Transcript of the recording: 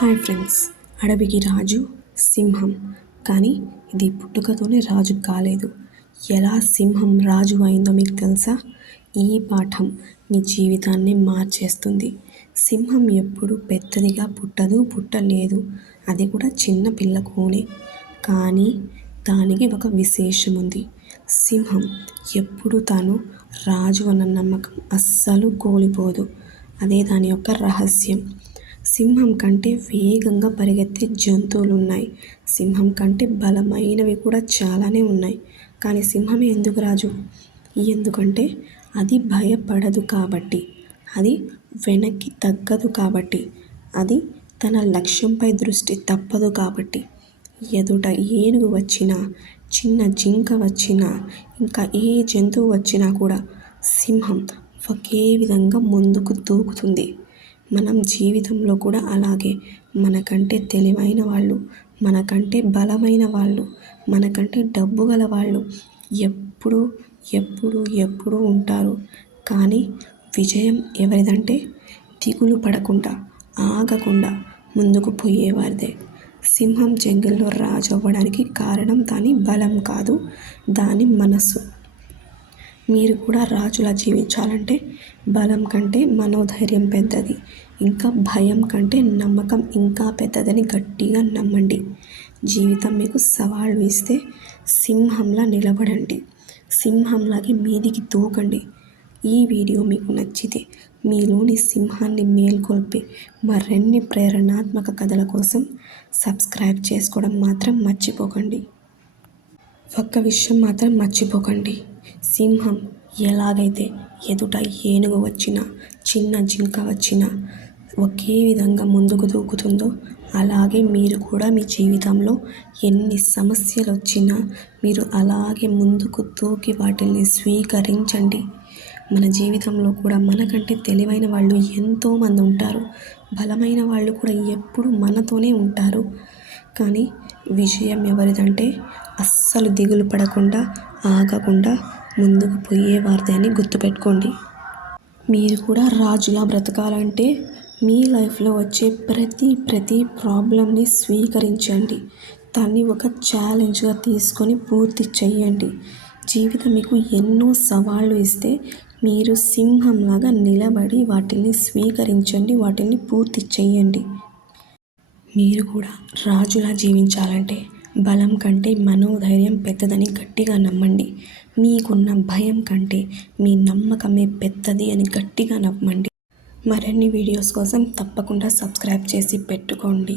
Hi friends, అడవికి రాజు సింహం. కానీ ఇది పుట్టుకతోనే రాజు కాలేదు. ఎలా సింహం రాజు అయిందో మీకు తెలుసా? ఈ పాఠం మీ జీవితాన్ని మార్చేస్తుంది. సింహం ఎప్పుడు పెద్దదిగా పుట్టలేదు. అది కూడా చిన్న పిల్లకునే. కానీ దానికి ఒక విశేషం ఉంది. సింహం ఎప్పుడు తాను రాజు అన్న నమ్మకం అస్సలు కోల్పోదు. అదే దాని యొక్క రహస్యం. సింహం కంటే వేగంగా పరిగెత్తే జంతువులు ఉన్నాయి. సింహం కంటే బలమైనవి కూడా చాలానే ఉన్నాయి. కానీ సింహమే ఎందుకు రాజు? ఎందుకంటే అది భయపడదు కాబట్టి, అది వెనక్కి తగ్గదు కాబట్టి, అది తన లక్ష్యంపై దృష్టి తప్పదు కాబట్టి. ఎదుట ఏనుగు వచ్చినా, చిన్న జింక వచ్చినా, ఇంకా ఏ జంతువు వచ్చినా కూడా సింహం ఒకే విధంగా ముందుకు దూకుతుంది. మనం జీవితంలో కూడా అలాగే మనకంటే తెలివైన వాళ్ళు, మనకంటే బలమైన వాళ్ళు, మనకంటే డబ్బు గల వాళ్ళు ఎప్పుడు ఎప్పుడు ఎప్పుడు ఉంటారు. కానీ విజయం ఎవరిదంటే దిగులు పడకుండా, ఆగకుండా ముందుకు పోయేవారిదే. సింహం జంగల్లో రాజు అవ్వడానికి కారణం దాని బలం కాదు, దాని మనస్సు. మీరు కూడా రాజులా జీవించాలంటే బలం కంటే మనోధైర్యం పెద్దది, ఇంకా భయం కంటే నమ్మకం ఇంకా పెద్దదని గట్టిగా నమ్మండి. జీవితం మీకు సవాళ్ళు ఇస్తే సింహంలా నిలబడండి. సింహంలాగే మీదికి దూకండి. ఈ వీడియో మీకు నచ్చితే మీలోని సింహాన్ని మేల్కొల్పే మరిన్ని ప్రేరణాత్మక కథల కోసం సబ్స్క్రైబ్ చేసుకోవడం మాత్రం మర్చిపోకండి. ఒక్క విషయం మాత్రం మర్చిపోకండి. సింహం ఎలాగైతే ఎదుట ఏనుగు వచ్చినా, చిన్న జింక వచ్చినా ఒకే విధంగా ముందుకు దూకుతుందో, అలాగే మీరు కూడా మీ జీవితంలో ఎన్ని సమస్యలు వచ్చినా మీరు అలాగే ముందుకు దూకి వాటిని స్వీకరించండి. మన జీవితంలో కూడా మనకంటే తెలివైన వాళ్ళు ఎంతోమంది ఉంటారు. బలమైన వాళ్ళు కూడా ఎప్పుడు మనతోనే ఉంటారు. కానీ విజయం ఎవరిదంటే అస్సలు దిగులు పడకుండా, ఆగకుండా ముందుకు పోయేవారిదే అని గుర్తుపెట్టుకోండి. మీరు కూడా రాజులా బ్రతకాలంటే మీ లైఫ్లో వచ్చే ప్రతి ప్రాబ్లమ్ని స్వీకరించండి. దాన్ని ఒక ఛాలెంజ్గా తీసుకొని పూర్తి చెయ్యండి. జీవితం మీకు ఎన్నో సవాళ్ళు ఇస్తే మీరు సింహంలాగా నిలబడి వాటిని స్వీకరించండి, వాటిని పూర్తి చెయ్యండి. మీరు కూడా రాజులా జీవించాలంటే బలం కంటే మనోధైర్యం పెద్దదని గట్టిగా నమ్మండి. మీకున్న భయం కంటే మీ నమ్మకమే పెద్దది అని గట్టిగా నమ్మండి. మరిన్ని వీడియోస్ కోసం తప్పకుండా సబ్స్క్రైబ్ చేసి పెట్టుకోండి.